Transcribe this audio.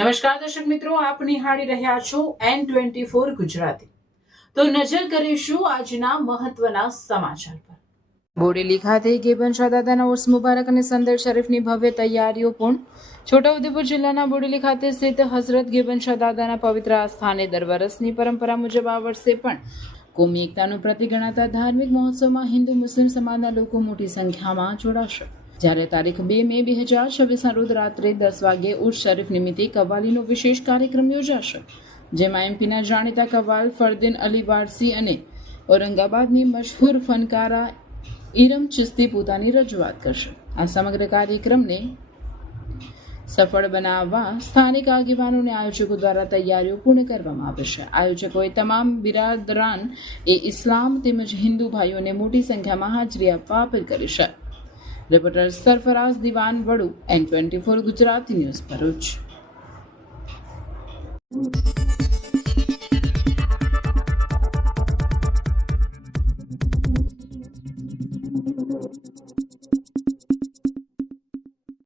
નમસ્કાર દર્શક મિત્રો, આપ નિહાળી રહ્યા છો N24 ગુજરાતી। તો નજર કરીશું આજના મહત્વના સમાચાર પર। બોડેલી ખાતે ગેબન શાહદાદાના ઉર્સ મુબારક અને સંદર શરીફની ભવ્ય તૈયારીઓ પૂર્ણ। છોટાઉદેપુર જિલ્લાના બોડેલી ખાતે સ્થિત હઝરત ગેબન શાહદાદાના પવિત્ર આસ્થાને દર વર્ષની પરંપરા મુજબ આ વર્ષે પણ કોમી એકતાનું પ્રતીક ગણાતા ધાર્મિક મહોત્સવમાં હિન્દુ મુસ્લિમ સમાજના લોકો મોટી સંખ્યામાં જોડાશે। જ્યારે તારીખ 2 મે 2026ના રોજ રાત્રે 10 વાગ્યે ઉર્સ શરીફ નિમિત્તે કવ્વાલીનો વિશેષ કાર્યક્રમ યોજાશે, જેમાં એમપીના જાણીતા કવ્વાલ ફરદીન અલી વારસી અને ઔરંગાબાદની મશહૂર ફનકારા ઈરમ ચિશ્તી પોતાની રજૂઆત કરશે। આ સમગ્ર કાર્યક્રમને સફળ બનાવવા સ્થાનિક આગેવાનો અને આયોજકો દ્વારા તૈયારીઓ પૂર્ણ કરવામાં આવે છે। આયોજકોએ તમામ બિરાદરાન ઇસ્લામ તેમજ હિન્દુ ભાઈઓને મોટી સંખ્યામાં હાજરી આપવા અપીલ કરી છે। રિપોર્ટર સરફરાઝ દિવાન વડુ, N24 ગુજરાતી ન્યૂઝ, ભરૂચ।